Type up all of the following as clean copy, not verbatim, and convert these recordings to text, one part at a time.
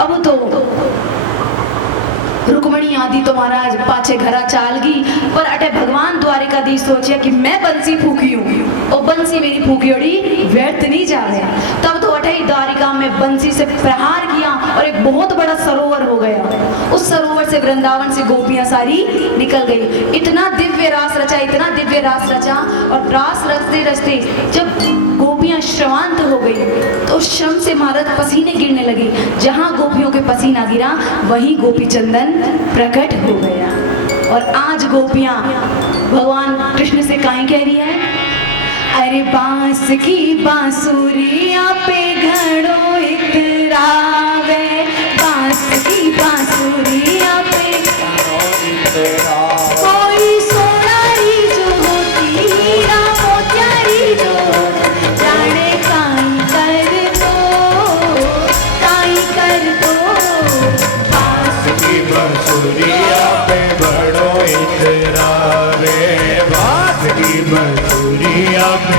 अब तो रुक्मणी आदि तो महाराज पाछे घरा चाल गई, पर अटे भगवान द्वारिकाधीश सोचे कि मैं बंसी फूकी हूँ और बंसी मेरी फूकीड़ी व्यर्थ नहीं जावे। तब तो अटे द्वारिका में बंसी से प्रहार किया और एक बहुत बड़ा सरोवर हो गया। उस सरोवर से वृंदावन से गोपियां सारी निकल गई। इतना दिव्य रास रचा, इतना दिव्य रास रचा, और रास रचते रचते जब गोपियां श्रांत हो गई तो श्रम से महाराज पसीने गिरने लगे। जहां गोपियों के पसीना गिरा वहीं गोपी चंदन प्रकट हो गया। और आज गोपियां भगवान कृष्ण से काहे कह रही है, अरे बांस की बांसुरिया पे घड़ो इतरावे, बांस की बांसुरिया पे कोई सोनारी जो होती हीरा मोतियारी जो जाने काई कर दो बांस की बांसुरिया पे बड़ो इतरावे, बांस की बांसुरिया पे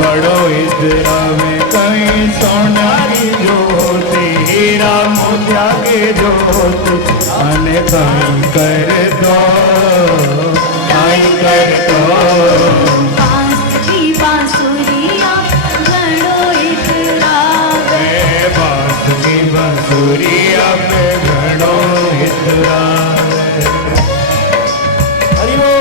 बड़ो इतरावे, कहीं सोनारी ज्योति हीरा मोतिया के ज्योति अने कहीं कर दो, कहीं कर दो। बांस की बांसुरिया घड़ो इतरावे, बांस की बांसुरिया पे घड़ो इतरावे। हरि बोल।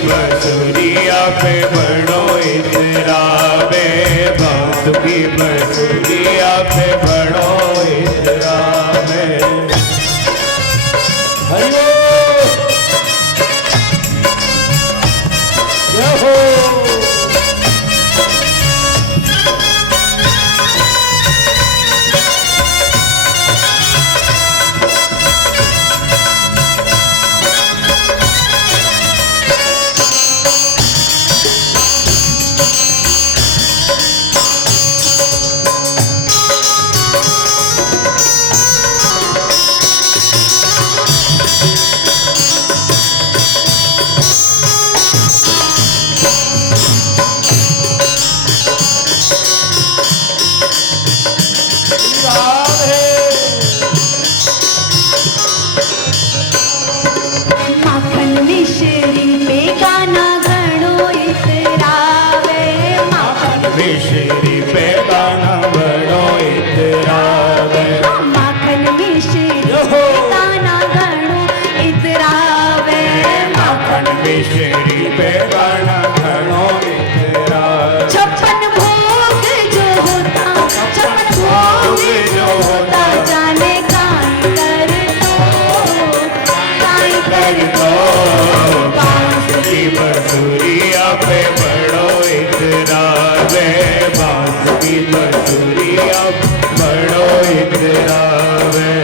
बांसुरिया पे बड़ो इतरावे, बांस की बांसुरिया पे बड़ो इतरावे। हरि बोल। जय हो। मिश्री पे गाना बड़ो इतरावे, माखन मिश्री पे गाना घड़ो इतरावे, माखन मिश्री पे गाना घड़ो इतरावे। छप्पन भोग जो होता, छप्पन भोग जो होता, जाने काई कर दो, बांस की बांसुरिया पे बड़ो इतरावे, बांस की बांसुरिया बड़ो इतरावे।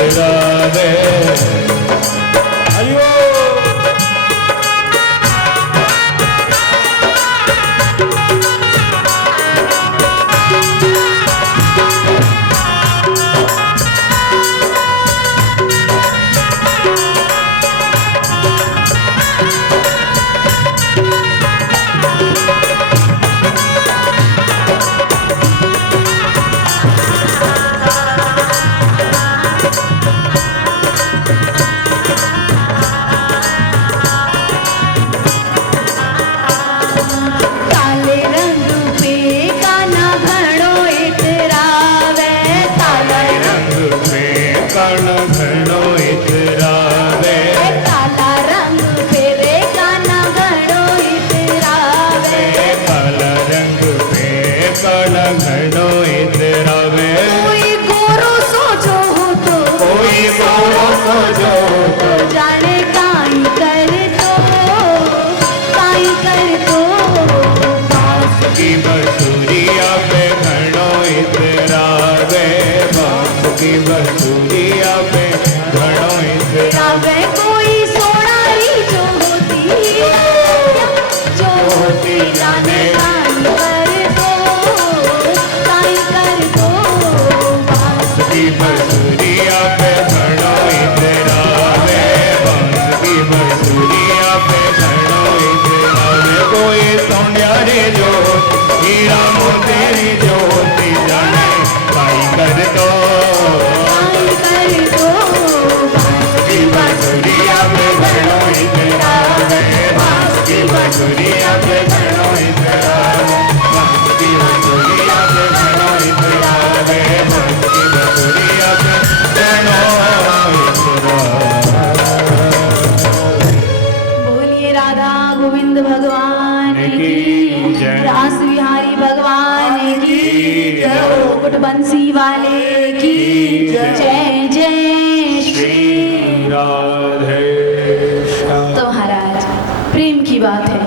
इतरावे। हरि ओम। काले रंग पे काना घणो इतरावे, काला रंग पे कण घणो इतरावे। काला रंग पे रे काना घणो इतरावे। काला रंग पे कण घणो इतरावे। कोई गोरो सोचो हो तो, कोई गोरो सोचो तो, जाने काई कर तो, काई कर तो। की बसुरिया पे घणो इतरावे। बांस की बसुरिया पे घणो इतरावे। रावे कोई सोनारी जो होती, जो होती जाने काई कर तो, काई कर तो। की बसुरिया पे घणो इतरावे। बांस की बसुरिया पे घणो इतरावे। कोई सोन्यारी जो हीरा मोतेरी ज्योति जाने काई कर दो। काई कर तो। की बसुरिया पे घणो इतरावे। बांस की बसुरिया पे घणो इतरावे। बांस की बसुरिया पे घणो इतरावे। बांस की बसुरिया पे घणो इतरावे। बोलिए राधा गोविंद भगवान की जय। रास बिहारी भगवान की जय। कुट बंसी वाले की जय जय श्री। राधे श्याम। तो महाराज प्रेम की बात है,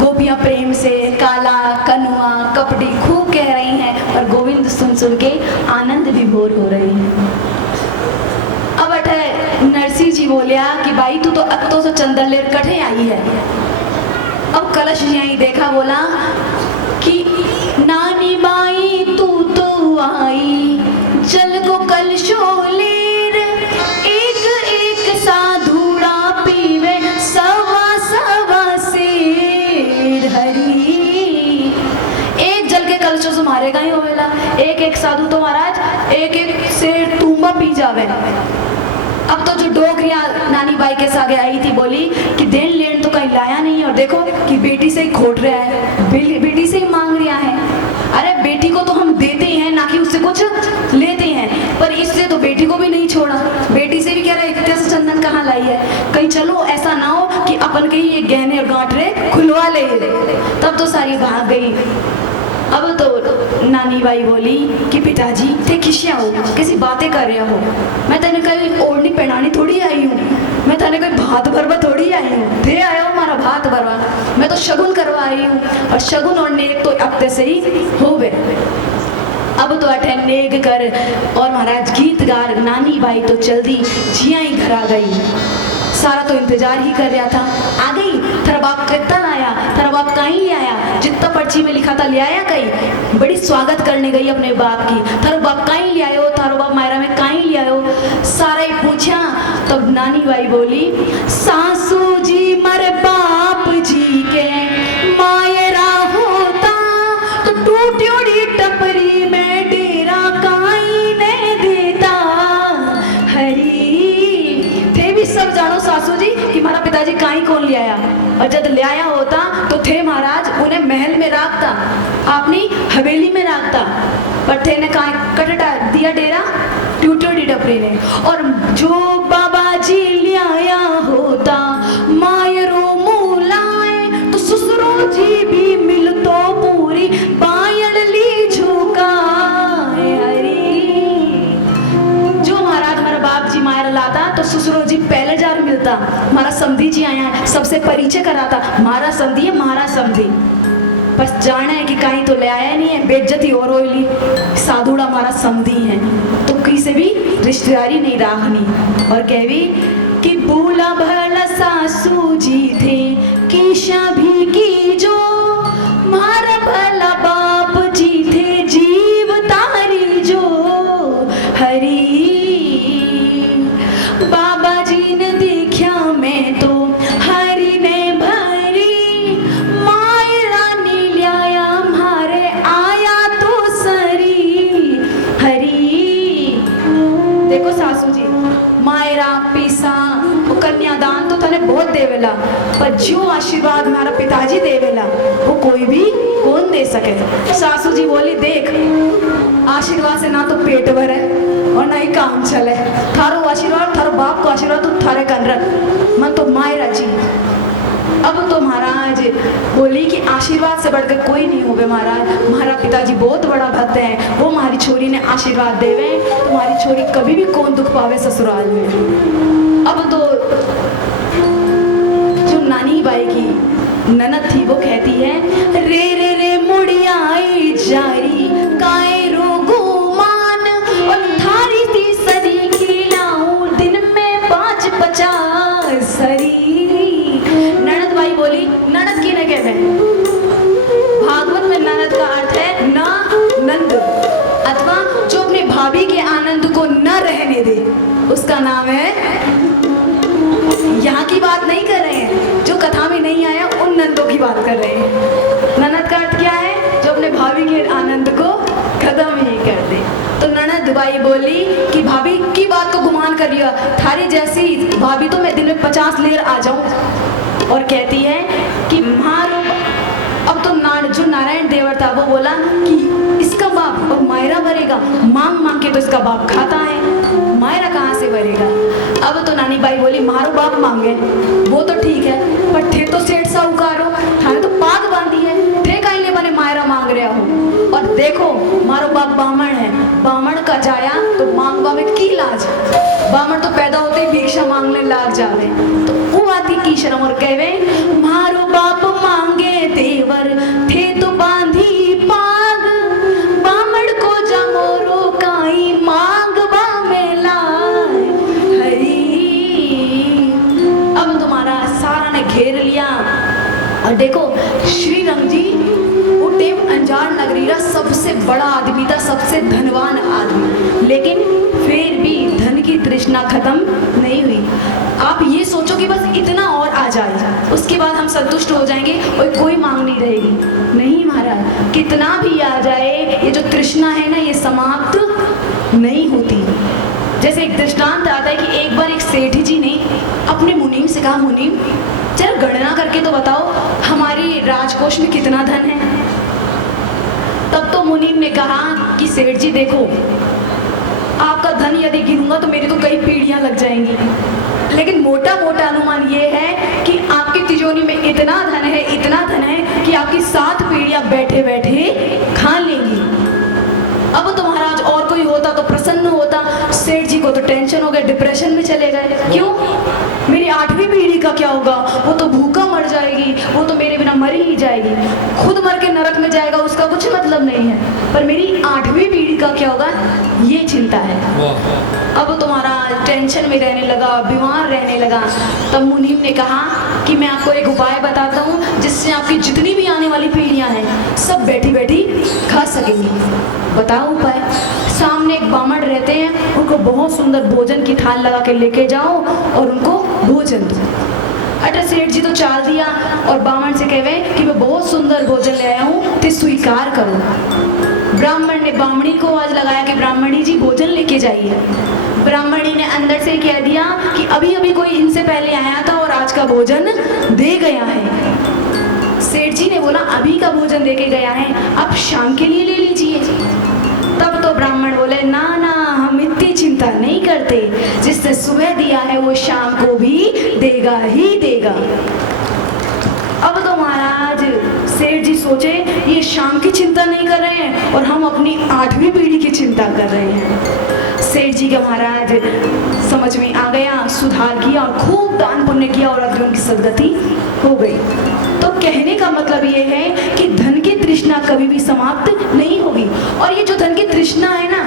गोपियां प्रेम से काला कनुआ कपड़ी खूब कह रही हैं और गोविंद सुन सुन के आनंद विभोर हो रही हैं। अब अठे नरसिंह जी बोलिया कि भाई तू तो अत्तो से चंदरलेर कठे आई है। अब कलश जी आई देखा, बोला कि नानी बाई तू तो आई जल को कलशो लेर, एक एक साधुड़ा पीवे सवा सवा सेर। हरी एक जल के कलशों से मारेगा ही होवेला, एक एक साधु तो महाराज एक एक सेर तुम्बा पी जावे। अब तो जो डोगरिया नानी बाई के सागे आई थी, बोली कि देन लेन तो कहीं लाया नहीं और देखो कि बेटी से ही खोट रहा है, बेटी से ही मांग रहा है। अरे बेटी को तो हम देते हैं ना कि उससे कुछ लेते हैं, पर इससे तो बेटी को भी नहीं छोड़ा। बेटी से भी कह रहा है इतने से चंदन कहाँ लाई है, कहीं चलो ऐसा ना हो कि अपन के ही ये गहने और गांठरे खुलवा ले। तब तो सारी भाग गई। अब तो नानी बाई बोली कि पिताजी थे खिसिया हो, कैसी बातें कर रहे हो, मैं तेने कहीं ओढ़नी पहनानी थोड़ी आई हूँ, मैं तेने कोई भात भरवा थोड़ी आई हूँ। थे आया हो हमारा भात भरवा, मैं तो शगुन करवा आई हूँ और शगुन और नेक तो अब से ही हो गए। अब तो अठे नेग कर और महाराज गीत गार नानी बाई तो जल्दी जिया ही घर आ गई। सारा तो इंतजार ही कर रहा था, आ गई। तेरा बाप कितना आया, तेरा बाप कहीं ले आया, जितना पर्ची में लिखा था ले आया कहीं। बड़ी स्वागत करने गई अपने बाप की, तेरा बाप कहीं ले आयो, तारो बाप मायरा में कहीं ले आयो, सारा ही पूछा। तब नानी बाई बोली सासू जी मरे बाप जी के मायरा होता तो टूट्योड़ी टपरी में डेरा काई ने देता। हरी थे भी सब जानो सासू जी कि हमारा पिताजी काई कौन ले आया, और जब ले आया होता तो थे महाराज उन्हें महल में रखता, अपनी हवेली में रखता, पर थे ने काई कटटा दिया डेरा टूट्योड़ी टपरी ने। और जो बाबा जी ले आया होता मायरो मूलाए तो ससुरो जी भी मिल तो पूरी बायल ली झुका। जो महाराज हमारा बाप जी मायर लाता तो ससुरो जी पहले जार मिलता, हमारा समधी जी आया है सबसे परिचय कराता, हमारा समधी है, हमारा समधी। बस जाना है कि कहीं तो ले आया नहीं है, बेइज्जती और होली, साधुड़ा हमारा समधी है तो किसी भी रिश्तेदारी नहीं राखनी। और कहवी कि भूला भला सासू जी थे कीशा भी की जो, मारा भला बाप जी थे जीव तारी जो, हरी बाबा जी ने देखा मैं तो हरी ने भरी, मायरा ने लिया मारे आया तो सरी, हरी। देखो सासू जी, मायरा पीसा वो कन्यादान तो तने बहुत देवेला, पर जो आशीर्वाद हमारा पिताजी देवेला वो कोई भी कौन दे सके। सासू जी बोली देख, आशीर्वाद से ना तो पेट भरे और ना ही काम चले, थारो आशीर्वाद थारो बाप को आशीर्वाद तो थारे कन रख, मन तो मायरा जी। अब तो महाराज बोली कि आशीर्वाद से बढ़कर कोई नहीं होगे महाराज, हमारा पिताजी बहुत बड़ा भक्त है, वो हमारी छोरी ने आशीर्वाद देवे, तुम्हारी छोरी कभी भी कौन दुख पावे ससुराल में। अब तो जो नानी बाई की ननद थी वो कहती है रे रे रे मुड़िया आई जारी काए रोगो मान, और थारी तीसरी खिलाऊं दिन में 5-50 सरी। ननद बाई बोली, ननद की न कहवे, भागवत में ननद का अर्थ है ना नंद, अथवा जो अपने भाभी के आनंद को न रहने दे उसका नाम है। यहाँ की बात नहीं कर रहे हैं, जो कथा में नहीं आया उन नंदों की बात कर रहे हैं। ननद का अर्थ क्या है? जो अपने भाभी के आनंद को खत्म ही कर दे। तो ननद बाई बोली कि भाभी की बात को गुमान कर लिया, थारी जैसी भाभी तो मैं दिन में 50 लेर आ जाऊं। और कहती है कि मारो, अब तो जो नारायण देवर था वो बोला कि इसका बाप और मायरा भरेगा, मांग मांग के तो इसका बाप खाता है, मायरा कहाँ से भरेगा। अब तो नानी बाई बोली मारो बाप मांगे वो तो ठीक है, पर थे तो सेठ साहूकारो, थाने तो पाग बांधी है, थे कहीं ले बने मायरा मांग रहा हो। और देखो मारो बाप बामण है, बामण का जाया तो मांगवा में की लाज, बामण तो पैदा होते ही भिक्षा मांगने लाग जावे। तो वो आती की शर्म और कहवे मारो बाप मांगे तेवर थे तो बांधी पाग, बामण को जमोरो काई मांगवा में लाए, हरी। अब तुम्हारा सारा ने घेर लिया। और देखो श्री रंग जी उटेम अंजार नगरी का सबसे बड़ा आदमी था, सबसे धनवान आदमी, लेकिन फिर भी धन की तृष्णा खत्म नहीं हुई। आप ये सोचो कि बस इतना और आ जाए उसके बाद हम संतुष्ट हो जाएंगे और कोई मांग नहीं रहेगी। नहीं महाराज, कितना भी आ जाए ये जो तृष्णा है ना ये समाप्त नहीं होती। जैसे एक दृष्टांत आता है कि एक बार एक सेठ जी ने अपने मुनीम से कहा, मुनीम जरा गणना करके तो बताओ हमारी राजकोष में कितना धन है। तब तो मुनीम ने कहा कि सेठ जी देखो, आपका धन यदि गिनूंगा तो मेरी तो कई पीढ़ियां लग जाएंगी, लेकिन मोटा मोटा अनुमान ये है कि आपकी तिजोरी में इतना धन है, इतना धन है कि आपकी 7 पीढ़ियां बैठे बैठे खा लेंगी। अब तो महाराज और कोई होता तो प्रसन्न होता, सेठ जी को तो टेंशन हो गया, डिप्रेशन में चले गए। क्यों? मेरी 8वीं पीढ़ी का क्या होगा, वो तो भूखा मर जाएगी, वो तो मेरे बिना मर ही जाएगी, खुद मर के नरक में जाएगा उसका कुछ मतलब नहीं है, पर मेरी 8वीं पीढ़ी का क्या होगा ये चिंता है। अब तुम्हारा टेंशन में रहने लगा, बीमार रहने लगा। तब मुनीम ने कहा कि मैं आपको एक उपाय बताता हूँ जिससे आपकी जितनी भी आने वाली पीढ़ियाँ हैं सब बैठी बैठी खा सकेंगी। बताओ उपाय। सामने एक बामण रहते हैं, उनको बहुत सुंदर भोजन की थाल लगा के लेके जाओ और उनको भोजन दो। अटर सेठ जी तो चाल दिया और बामण से कहवे कि मैं बहुत सुंदर भोजन ले आया हूँ ते स्वीकार करो। ब्राह्मण ने बामणी को आवाज लगाया कि ब्राह्मणी जी भोजन लेके जाइए। ब्राह्मणी ने अंदर से कह दिया कि अभी अभी कोई इनसे पहले आया था और आज का भोजन दे गया है। सेठ जी ने बोला अभी का भोजन दे के गया है, आप शाम के लिए ले लीजिए। तब तो ब्राह्मण बोले ना ना, हम इतनी चिंता नहीं करते, जिसने सुबह दिया है वो शाम को भी देगा ही देगा। अब तो महाराज सेठ जी सोचे ये शाम की चिंता नहीं कर रहे हैं और हम अपनी 8वीं पीढ़ी की चिंता कर रहे हैं। सेठ जी का महाराज समझ में आ गया, सुधार किया और खूब दान पुण्य किया और अग्रिम की सदगति हो गई। तो कहने का मतलब ये है कि धन की कभी भी समाप्त नहीं होगी। और ये जो धन की तृष्णा है ना,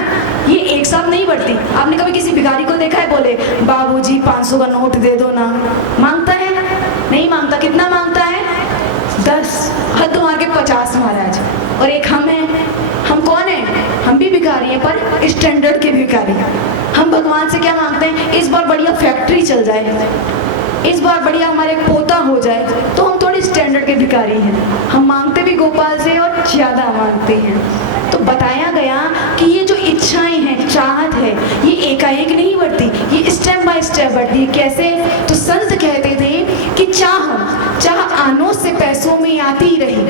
ये एक साथ नहीं बढ़ती। आपने कभी किसी भिखारी को देखा है बोले बाबूजी 500 का नोट दे दो ना? मांगता है? नहीं मांगता। कितना मांगता है? 10, हद मार के 50 महाराज। और एक हम हैं, हम कौन हैं? हम भी भिखारी हैं, पर स्टैंडर्ड के भिखारी। हम भगवान से क्या मांगते हैं? इस बार बढ़िया फैक्ट्री चल जाए, इस बार बढ़िया हमारे पोता हो जाए, तो हम थोड़ी स्टैंडर्ड के भिखारी हैं। हम मांगते भी गोपाल से और ज़्यादा मांगते हैं। तो बताया गया कि ये जो इच्छाएं हैं, चाहत है, ये एकाएक नहीं बढ़ती, ये स्टेप बाय स्टेप बढ़ती है। कैसे? तो संत कहते थे कि चाह आनों से पैसों में आती रही।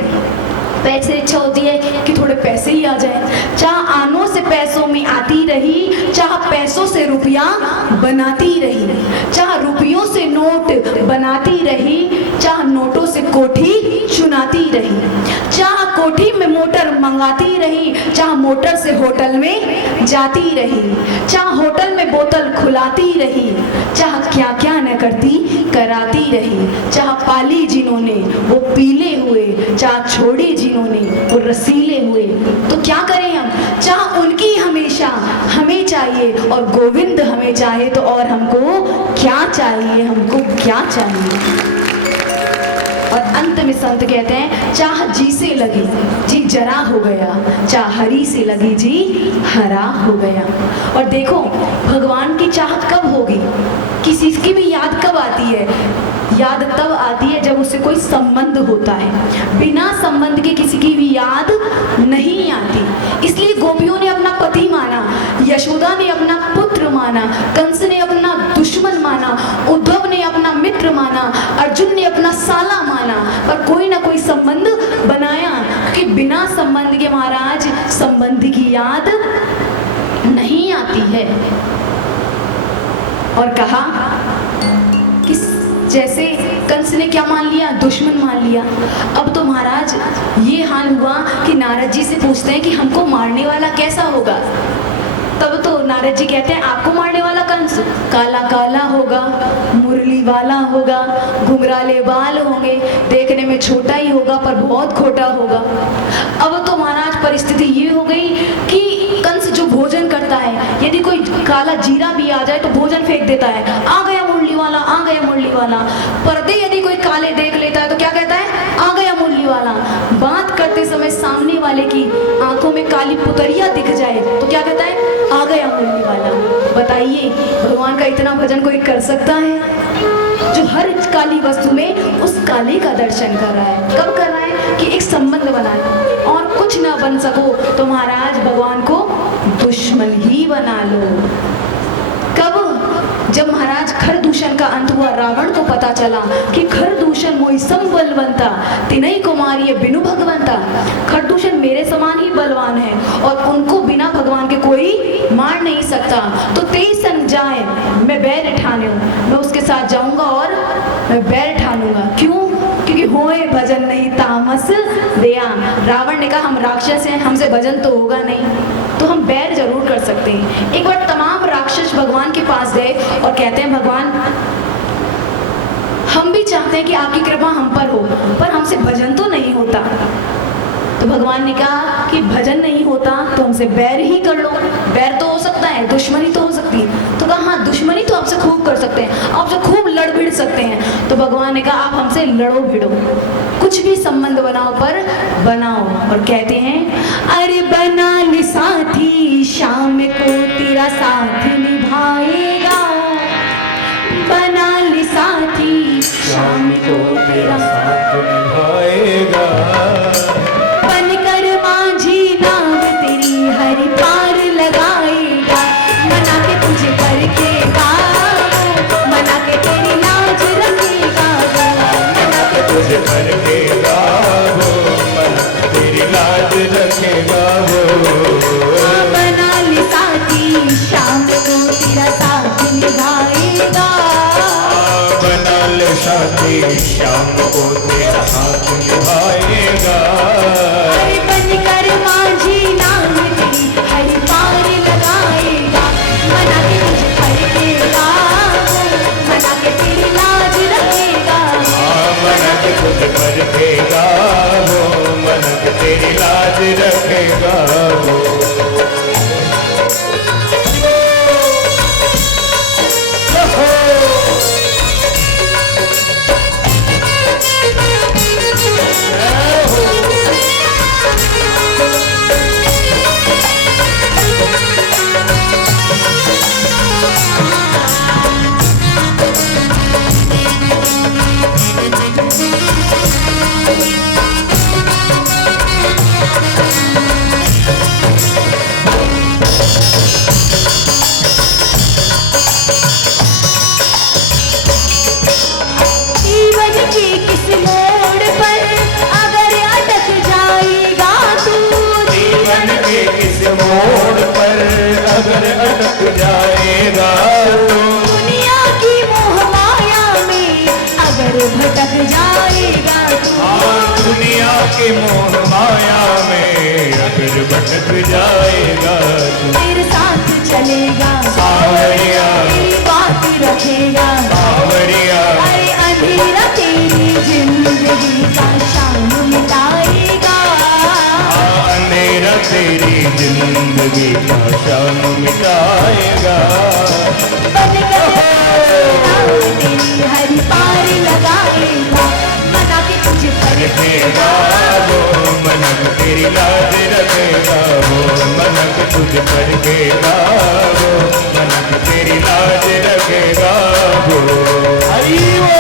पैसे इच्छा होती है कि थोड़े पैसे ही आ जाए। चाह आनों से पैसों में आती रही, चाह पैसों से रुपया बनाती रही, चाह रुपयों से नोट बनाती रही, चाह नोटों से कोठी चुनाती रही, चाह कोठी में मोटर मंगाती रही, चाह मोटर से होटल में जाती रही, चाह होटल में बोतल खुलाती रही, चाह क्या क्या न करती कराती रही, चाह पाली जिन्होंने वो पीले हुए, चाह छोड़ी जिन्होंने वो रसीले हुए। तो क्या करें हम? चाह उनकी हमेशा हमें चाहिए, और गोविंद हमें चाहे तो और हमको क्या चाहिए? हमको क्या चाहिए? और अंत में संत कहते हैं चाह जी से लगी जी जरा हो गया, चाह हरी से लगी जी हरा हो गया। और देखो भगवान की चाहत कब होगी? किसी की भी याद कब आती है? याद तब आती है जब उससे कोई संबंध होता है। बिना संबंध के किसी की भी याद नहीं आती। इसलिए गोपियों ने अपना पति माना, यशोदा ने अपना पुत्र माना, कंस ने अपना दुश्मन माना, उद्धव ने अपना मित्र माना, अर्जुन ने अपना साला माना, पर कोई ना कोई संबंध बनाया, कि बिना संबंध के महाराज संबंध की याद नहीं आती है। और कहा कि जैसे कंस ने क्या मान लिया? दुश्मन मान लिया। अब तो महाराज ये हाल हुआ कि नारद जी से पूछते हैं कि हमको मारने वाला कैसा होगा? तब तो नारद जी कहते हैं आपको मारने वाला कंस काला काला होगा, मुरली वाला होगा, घुंघराले बाल होंगे, देखने में छोटा ही होगा पर बहुत खोटा होगा। अब तो महाराज परिस्थिति ये हो गई कि कंस जो भोजन करता है, यदि कोई काला जीरा भी आ जाए तो भोजन फेंक देता है, आ गया मुरली वाला, आ गया मुरली वाला। पर्दे यदि कोई काले देख लेता है तो क्या कहता है? आ गया मुरली वाला। बात करते समय सामने वाले की आंखों में काली पुतरिया दिख जाए तो क्या कहता है? आ गया मुरली वाला। बताइए भगवान का इतना भजन कोई कर सकता है? जो हर काली वस्तु में उस काले का दर्शन कर रहा है। कब कर रहा है? कि एक संबंध बनाए, और कुछ ना बन सको तो महाराज भगवान को दुश्मन ही बना लो। कब? जब महाराज खरदूषण का अंत हुआ, रावण को पता चला कि खरदूषण मोहि सम बलवंता, तिनई कुमारी बिनु भगवंता। खरदूषण मेरे समान ही बलवान है और उनको बिना भगवान के कोई मार नहीं सकता। तो तेई संग जाए मैं बैर ठाने हूँ, मैं उसके साथ जाऊंगा और मैं बैर ठानूंगा। क्यों? क्योंकि होए भजन नहीं तामस दया। रावण ने कहा हम राक्षस हैं, हमसे भजन तो होगा नहीं, तो हम बैर जरूर कर सकते हैं। एक बार तमाम राक्षस भगवान के पास गए और कहते हैं भगवान हम भी चाहते हैं कि आपकी कृपा हम पर हो, पर हमसे भजन तो नहीं होता। तो भगवान ने कहा कि भजन नहीं होता तो हमसे बैर ही कर लो। बैर तो हो सकता है, दुश्मनी तो हो सकती है। तो कहा हाँ दुश्मनी तो आपसे खूब कर सकते हैं, आपसे खूब लड़ भिड़ सकते हैं। तो भगवान ने कहा आप हमसे लड़ो भिड़ो, कुछ भी संबंध बनाओ पर बनाओ। और कहते हैं अरे बना ले साथी शाम को तेरा साथ निभाएगा, बना ले साथी शाम को तेरा साथ निभाएगा। बनकर माझी नाम तेरी हरि पार लगाएगा, मना के तुझे करके मना के तेरी लाज रखेगा, मना के तुझे करके तेरी लाज रखेगा बना ले साथी शाम को तेरा साथ निभाएगा, बना ले साथी शाम को तेरा साथ निभाएगा। अरे बनकर माझी नाम तेरी हरि पार लगाएगा, मना के तुझे करके मना के तेरी लाज रखेगा, मन के तुझ पर मन के तेरी लाज रखेगा वो। जीवन के किस मोड़ पर अगर अटक जाएगा तू, जीवन के किस मोड़ पर अगर अटक जाएगा तो, दुनिया की मोह माया में अगर भटक जाएगा तू, हाँ दुनिया के मोह माया में अगर भटक जाएगा तो, तेरे साथ चलेगा सावरिया तेरी बात रखेगा, सावरिया अरे अंधेरा तेरी जिंदगी का शाम मिटाएगा, हाँ अंधेरा तेरी जिंदगी का शाम मिटाएगा। बन गए तेरी हर पार लगाएगा, मना के तुझे पर रखेगा वो मनक तेरी लाज रखेगा वो, मनक तुझ पर खेगा वो, मनक तेरी लाज रखेगा वो। हरि बोल।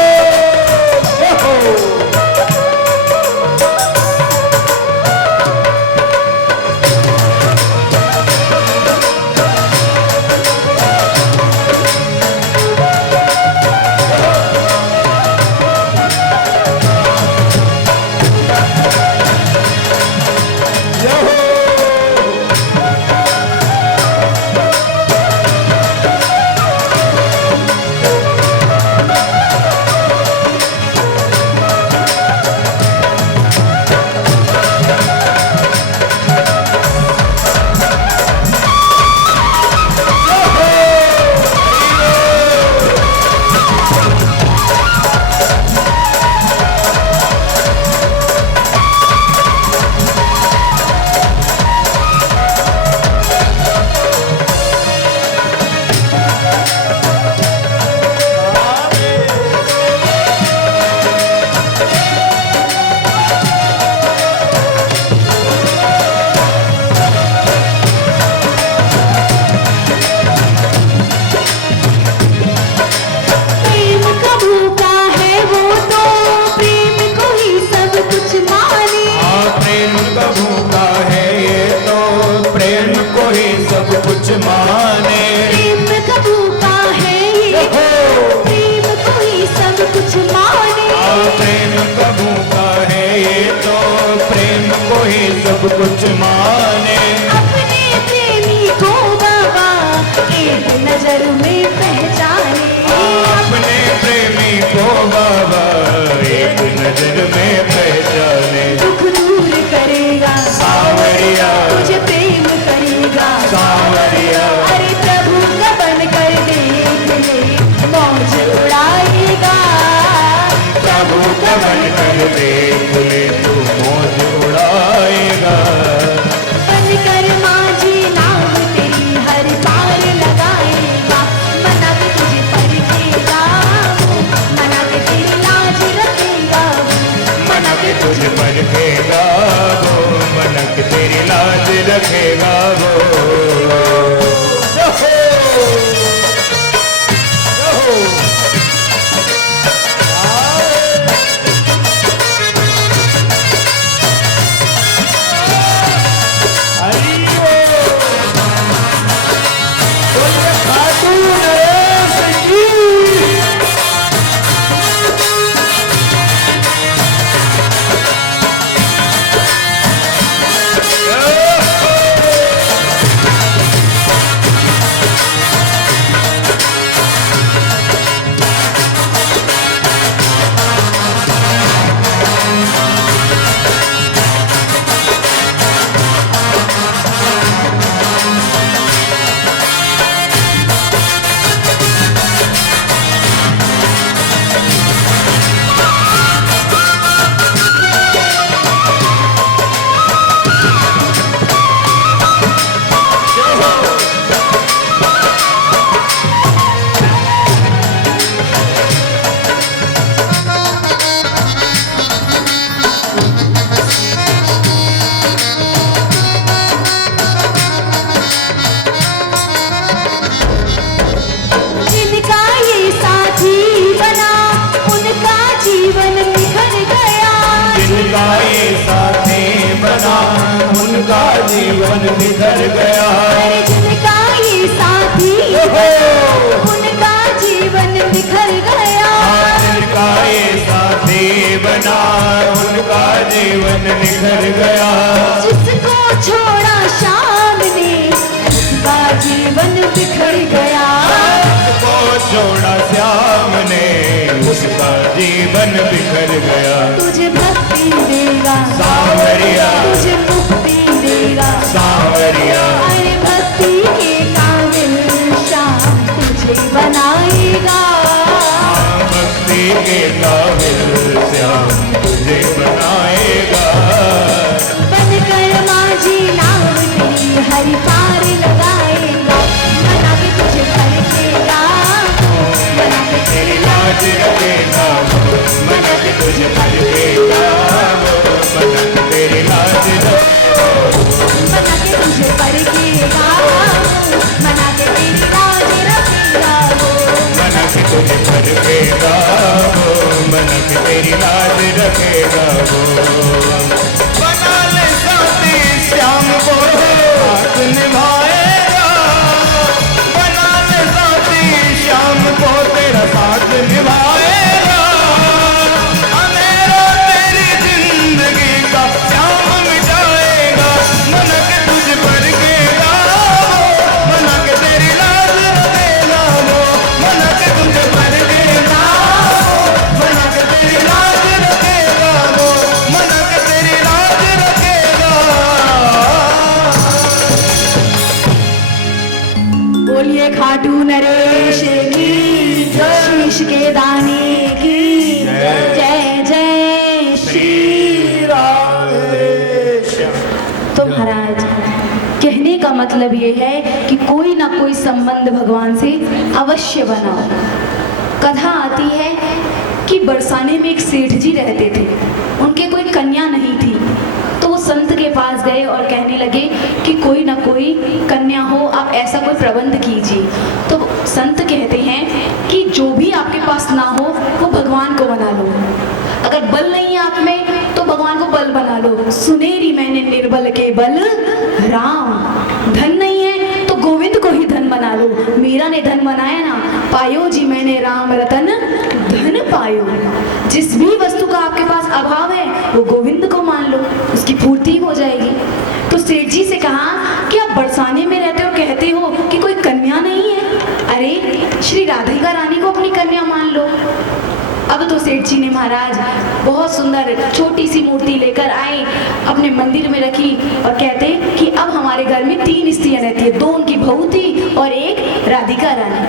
प्रेम का भूखा है वो तो प्रेम को ही सब कुछ माने, हाँ प्रेम का भूखा है ये तो प्रेम को ही सब कुछ माने। प्रेम का भूखा है ये तो प्रेम को ही सब कुछ माने, हाँ प्रेम का भूखा है ये तो प्रेम को ही सब कुछ माने। अपने प्रेमी को बाबा एक नजर में पहचाने, अपने प्रेमी को बाबा एक नजर में पहचाने। दुख दूर करेगा सावरिया तुझे प्रेम करेगा, सावरिया अरे प्रभु का बन कर देख ले मौज उड़ाएगा, प्रभु का मन कर देख ले तू मौज उड़ाएगा। बन कर माझी नाव तेरी हर पार लगाएगा, मना के तुझे परखेगा वो, मना के तेरी लाज रखेगा वो, मन के तुझ पर खेगा वो, मनक तेरी लाज रखेगा वो। जहो, जहो। हरि बोल। बोलिए खाटू नरेश की। जीवन बिखर गया। अरे जिनका ये साथी उनका जीवन बिखर गया। जिनका ये साथी बना उनका जीवन निखर गया। जिसको छोड़ा शाम ने उसका जीवन बिखर गया। जिसको छोड़ा श्याम ने उसका जीवन बिखर गया। तुझे भक्ति देगा सांवरिया तुझे मुक्ति देगा सांवरिया। अरे भक्ति के काबिल शाम तुझे बनाएगा। भक्ति के काबिल श्याम तुझे बनाएगा। बनकर माझी नाव तेरी हरि पार लगाएगा। बना के तुझे भड़केगा बना के तेरी लाज रखेगा बना के तुझे भड़केगा। बना के तेरी लाज बना के तुझे भड़केगा बना के तेरी लाज रखेगा। बना के तुझे भड़केगा बना के तेरी लाज रखेगा। बना ले साथी श्याम को हाथ निभाएगा। बना ले साथी श्याम को तेरा साथ निभाएगा। अंधेरा तेरी जिंदगी का श्याम मिटाएगा। बना के तुझे भड़केगा बना के तेरी लाज रखेगा। बना के तुझे भड़केगा बना के तेरी लाज रखेगा। बना के तेरी लाज रखेगा। बोलिए खाटू नरेश की शीश के दाने की जय जय श्री तो महाराज कहने का मतलब ये है कि कोई ना कोई संबंध भगवान से अवश्य बनाओ। कथा आती है कि बरसाने में एक सेठ जी रहते थे। उनके कोई कन्या नहीं थी तो वो संत के पास गए और कहने लगे कि कोई ना कोई कन्या हो, आप ऐसा कोई प्रबंध कीजिए। तो संत कहते हैं कि जो भी आपके पास ना हो वो भगवान को बना लो। अगर बल नहीं है आप में तो भगवान को बल बना लो। सुनेरी मैंने निर्बल के बल राम। धन नहीं है तो गोविंद को ही धन बना लो। मीरा ने धन बनाया ना, पायो जी मैंने राम रतन धन पायो। जिस भी वस्तु का आपके पास अभाव है वो गोविंद को मान लो, उसकी पूर्ति हो जाएगी। तो सेठ जी से कहा कि आप बरसाने में रहते हो, कहते हो कि कोई कन्या नहीं है। अरे श्री राधिका रानी को अपनी कन्या मान लो। अब तो सेठ जी ने महाराज बहुत सुंदर छोटी सी मूर्ति लेकर आए, अपने मंदिर में रखी और कहते कि अब हमारे घर में 3 स्त्रियां रहती है, 2 उनकी बहू थी और एक राधिका रानी।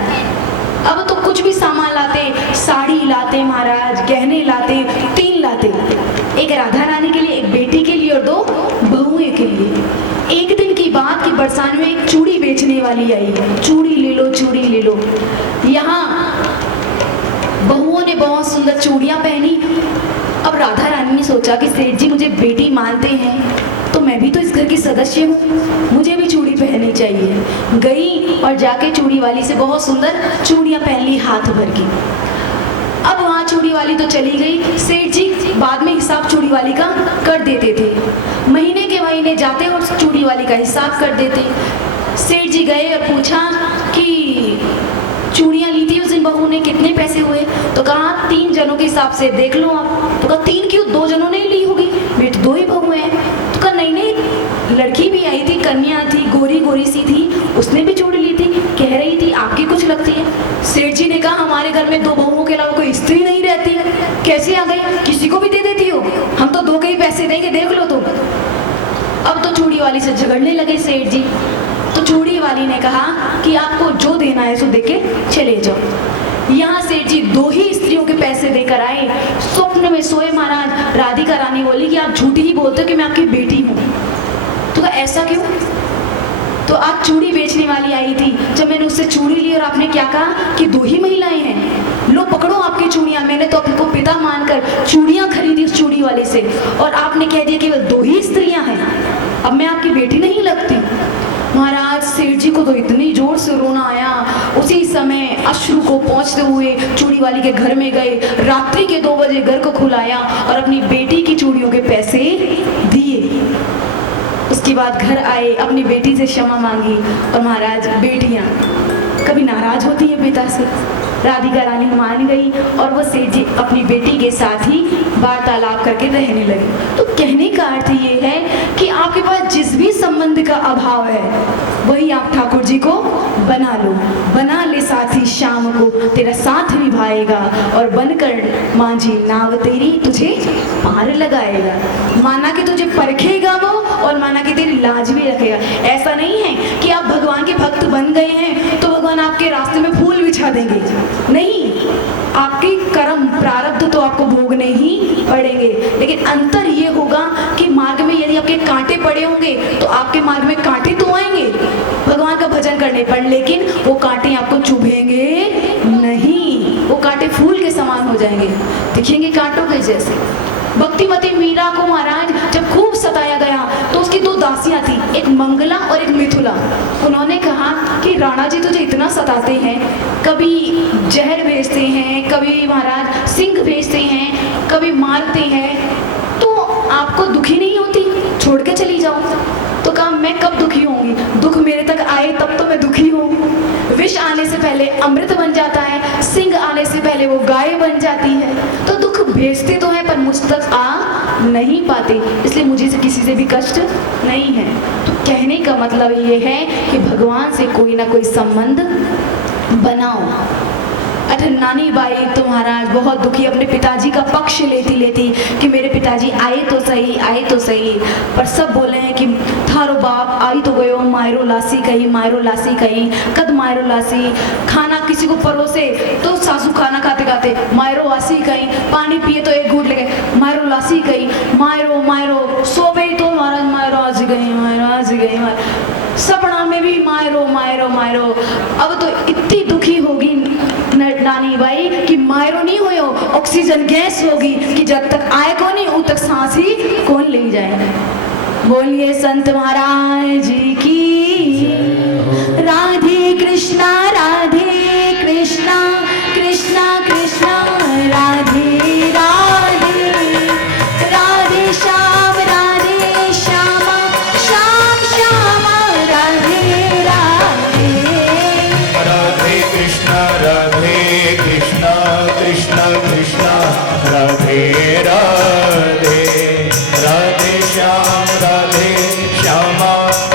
अब तो कुछ भी सामान लाते, साड़ी लाते महाराज, गहने लाते, 3 लाते, एक राधा रानी के लिए, एक बेटी के लिए और 2 बहुएं के लिए। एक दिन की बात कि बरसाने में एक चूड़ी बेचने वाली आई, चूड़ी ले लो चूड़ी ले लो। यहाँ बहुओं ने बहुत सुंदर चूड़ियां पहनी। अब राधा रानी ने सोचा कि सेठ जी मुझे बेटी मानते हैं तो मैं भी तो इस घर की सदस्य हूँ, मुझे भी चूड़ी पहननी चाहिए। गई और जाके चूड़ी वाली से बहुत सुंदर चूड़ियां पहन ली हाथ भर की। अब वहाँ चूड़ी वाली तो चली गई, सेठ जी बाद में हिसाब चूड़ी वाली का कर देते थे। महीने के महीने जाते और चूड़ी वाली का हिसाब कर देते। सेठ जी गए और पूछा कि चूड़ियाँ ली थी उस दिन बहू ने, कितने पैसे हुए? तो कहा 3 जनों के हिसाब से देख लो आप। तो कहा 3 क्यों, 2 जनों ने ली होगी, बेटे 2 ही बहू हैं। तो कहा नहीं नहीं, लड़की भी आई थी, कन्या थी, गोरी गोरी सी थी, उसने भी चूड़ी ली थी, कह रही थी आपकी कुछ लगती है। सेठ जी ने कहा हमारे घर में 2 बहुओं के अलावा कोई स्त्री नहीं रहती है, कैसे आ गई, किसी को भी दे देती हो, हम तो 2 के ही पैसे देंगे, देख लो तुम। अब तो चूड़ी वाली से झगड़ने लगे सेठ जी। तो चूड़ी वाली ने कहा कि आपको जो देना है सो देके चले जाओ। यहाँ सेठ जी 2 ही स्त्रियों के पैसे देकर आए। स्वप्न में सोए महाराज, राधिका रानी बोली कि आप झूठी ही बोलते हो कि मैं आपकी बेटी हूँ। तो ऐसा क्यों? तो आप चूड़ी बेचने वाली आई थी, जब मैंने उससे चूड़ी ली और आपने क्या कहा कि 2 ही महिलाएं हैं, लो पकड़ो आपकी चूड़ियां। मैंने तो आपको पिता मानकर चूड़ियां खरीदी उस चूड़ी वाले से और आपने कह दिया कि 2 ही स्त्रियां हैं, अब मैं आपकी बेटी नहीं लगती। महाराज सेठ जी को तो इतनी जोर से रोना आया। उसी समय अश्रु को पहुंचते हुए चूड़ी वाली के घर में गए, रात्रि के 2 बजे घर को खुलाया और अपनी बेटी की चूड़ियों के पैसे दिए। उसके बाद घर आए, अपनी बेटी से क्षमा मांगी। और महाराज बेटियां कभी नाराज होती हैं पिता से। राधिका रानी मान गई और वो सेठ जी अपनी बेटी के साथ ही वार्तालाप करके रहने लगे। तो कहने का अर्थ ये है कि आपके पास जिस भी संबंध का अभाव है वही आप ठाकुर जी को बना लो। बना ले साथी शाम को, तेरा साथ निभाएगा और बनकर मांझी नाव तेरी तुझे पार लगाएगा। माना कि तुझे परखेगा वो और माना कि तेरी लाज भी रखेगा। ऐसा नहीं है कि आप भगवान के भक्त बन गए हैं तो भगवान आपके रास्ते में फूल बिछा देंगे, नहीं। आपके कर्म प्रारब्ध तो आपको भोगने ही पड़ेंगे, लेकिन अंतर ये होगा कि मार्ग में यदि आपके कांटे पड़े होंगे तो आपके मार्ग में कांटे तो आएंगे भगवान का भजन करने पर, लेकिन वो कांटे आपको चुभेंगे नहीं, वो कांटे फूल के समान हो जाएंगे, दिखेंगे कांटों के जैसे। भक्तिमती मीरा को महाराज जब खूब सताया गया तो उसकी दो दासियां थी, एक मंगला और एक मिथुला। उन्होंने कहा कि राणा जी तुझे इतना सताते हैं, कभी जहर भेजते हैं, कभी महाराज सिंह भेजते हैं, कभी मारते हैं, तो आपको दुखी नहीं होती, छोड़ के चली जाओ। तो कहा मैं कब दुखी होंगी, दुख मेरे तक आए तब तो मैं दुखी हूँ। विष आने से पहले अमृत बन जाता है, सिंह आने से पहले वो गाय बन जाती है। तो दुख भेजते तो हैं पर मुझ तक आ नहीं पाते, इसलिए मुझे से किसी से भी कष्ट नहीं है। तो कहने का मतलब ये है कि भगवान से कोई ना कोई संबंध बनाओ। नानी बाई तो महाराज बहुत दुखी, अपने पिताजी का पक्ष लेती लेती कि मेरे पिताजी आए तो सही, आए तो सही, पर सब बोले हैं कि थारो बाप आई तो गयो, मायरो लासी कही, मायरो लासी कही, कद मायरो लासी। खाना किसी को परोसे तो सासू खाना खाते खाते मायरो वासी कही, पानी पिए तो एक घूंट लेके मायरो लासी कही, मायरो मायरो, सोवे तो महाराज मायरो आज गई, मायरो आज गई, सपना में भी मायरो मायरो मायरो। अब तो इतनी दुखी होगी नानी बाई कि मायरो नहीं हो, ऑक्सीजन गैस होगी कि जब तक आए कौन नहीं उब तक सांस ही कौन ले जाए। बोलिए संत महाराज जी की राधे कृष्णा, राधे कृष्णा, कृष्णा कृष्णा राधे राधे, राधे श्याम, राधे श्यामा, श्याम श्यामा राधे राधे, राधे कृष्णा, राधे कृष्णा, कृष्णा कृष्णा राधे राधे, राधे श्याम, राधे श्यामा,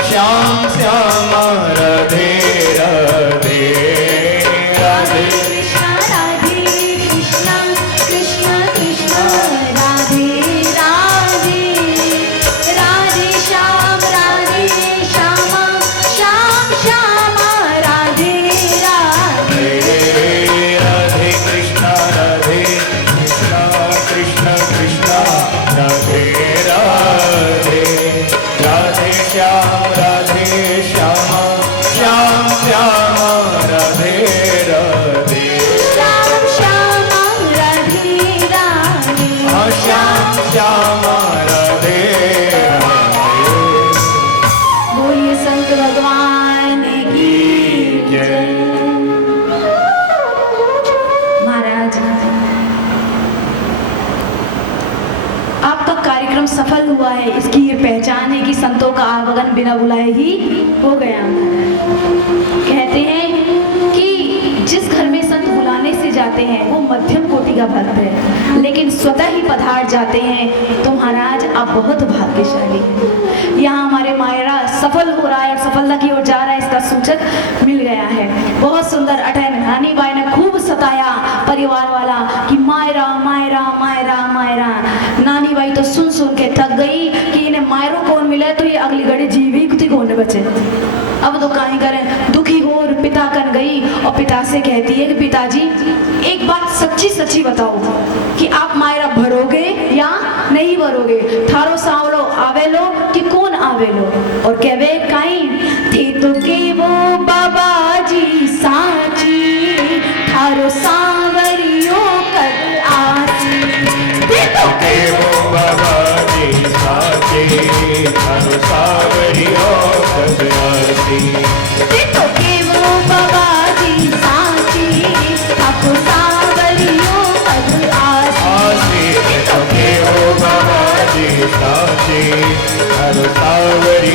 श्याम श्यामा राधे राधे, राधे कृष्णा, राधे कृष्णा, कृष्णा कृष्णा राधे राधे, राधे श्याम, राधे श्यामा, श्याम श्यामा राधे राधे, राधे कृष्णा, राधे कृष्णा, कृष्णा कृष्णा राधे राधे, राधे श्याम, राधे श्यामा, श्याम श्यामा राधे राधे, श्याम श्यामा राधे राधे, हाँ श्याम श्यामा राधे राधे। बोलिए संत भगवान की जय। महाराज आपका कार्यक्रम सफल हुआ है, इसकी ये पहचान है कि संतों का आवागमन बिना बुलाए ही हो गया। कहते हैं कि जिस घर में संत बुलाने से जाते हैं वो मध्यम कोटि का भक्त है, लेकिन स्वतः ही पधार जाते हैं तो महाराज आप बहुत भाग्यशाली हैं। यहाँ हमारे मायरा सफल हो रहा है और सफलता की ओर जा रहा है, इसका सूचक मिल गया है। बहुत सुंदर अटैन रानी बाई ने खूब सताया परिवार वाला कि मायरा मायरा मायरा मायरा। नानी बाई तो सुन सुन के थक गई कि इन्हें मायरो कौन मिले तो ये अगली घड़ी जीवी कुछ कौन बचे। अब तो कहीं करें, दुखी हो और पिता कन गई और पिता से कहती है कि पिताजी एक बात सच्ची सच्ची बताओ कि आप मायरा भरोगे या नहीं भरोगे, थारो सावड़ो आवेलो कि कौन आवेलो। और कहवे काई थे तो के वो बाबा जी साची, थारो सांवरियो कर आसी, थे तो के वो बाबा जी साचे, हर सावरियो कद आसी, थे तो के वो बाबा जी साची, थारो सांवरियो कर आसी, आसी तो के वो बाबा जी साचे, हर सावरियो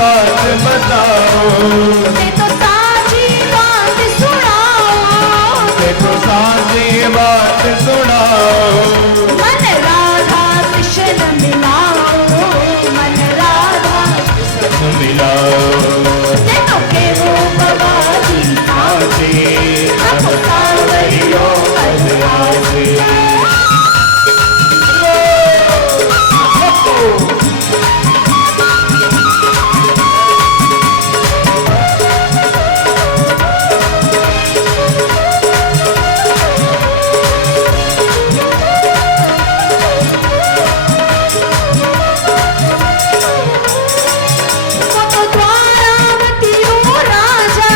बात बताओ, ते तो साची बात सुनाओ, ते तो साची बात सुनाओ, मन राधा कृष्ण मिलाओ, मन राधा मिलाओ ते तो के वो बाबा जी साथी, अब सावरियों अजरासी। वो तो द्वारावती रो राजा,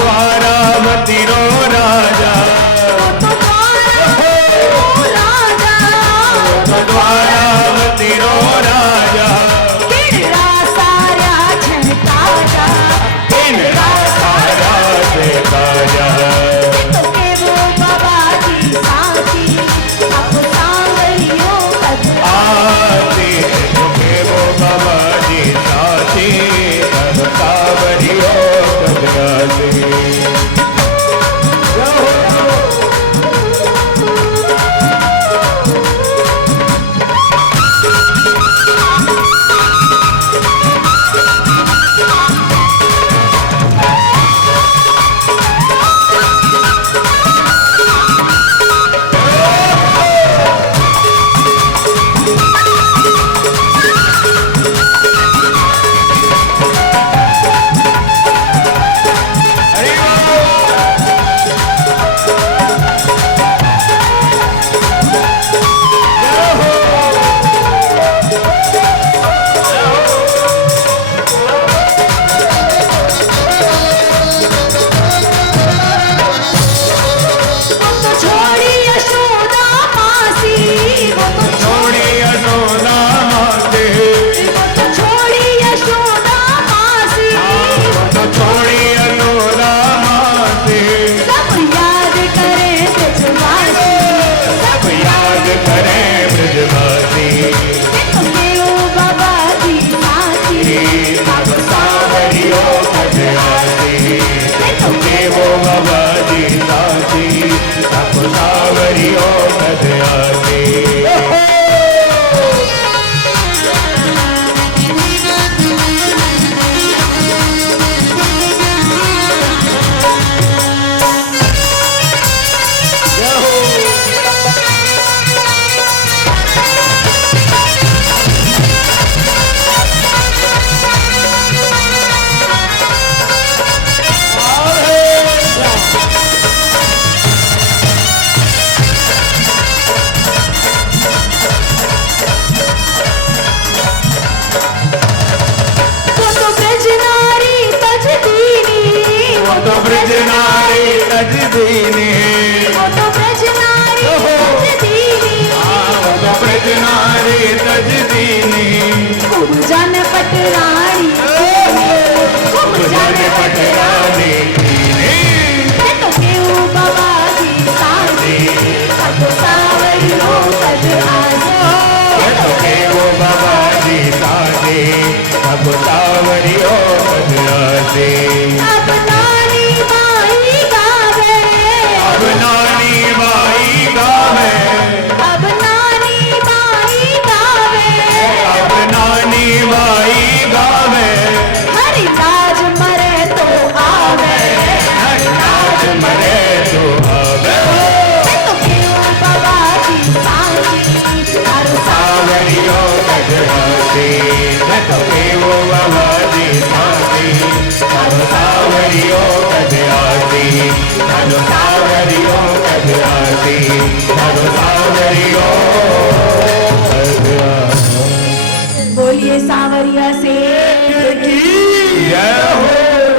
द्वारावती रो राजा, वो तो द्वारावती रो राजा, द्वारावती रो राजा, किड़ा सारा छटाजा, किड़ा सारा छटाजा, तो के वो बाबा जी साथी, अब सांवरियों कद आती तुके वो बाबा जी साथी, तब सावरियों कदरासी। वो तो छोड़ी यशोदा मासी, वो तो छोड़ी यशोदा माते, वो तो छोड़ी यशोदा मासी, तो छोड़ी यशोदा माते, सब याद करे ब्रजवासी, सब याद करें ब्रजवासी, तो के वो बाबा जी साथी, तब सावरियों कदरासी। तुके वो बाबा जी साथी, तब सावरियों कदरासी। वो तो ब्रज नारी तज दीनी, वो तो ब्रज नारी तज दीनी, वो तो ब्रज नारी तज दीनी, वो तो ब्रज नारी तज दीनी, खूब जान पटरानी, खूब जान पटरानी दीनी, ते तो के वो बाबा जी साथी, अब सावरियों कद आजो, तुके वो बाबा जी साथी, तब सावरियों कदरासी। अब नानी माई गावे, अब नानी माई गावे, अब नानी माई गावे, अब नानी माई गावे, हरिदास मरे तो आवे, नाच मरे तो आवे, तो क्यों बाबा जी साथी, हर सावरियों कदरासी। तुके वो बाबा जी साथी, तब सावरियों कदरासी, तब सावरियों कदरासी, तब सावरियों कदरासी। बोलिए सावरिया से जय हो,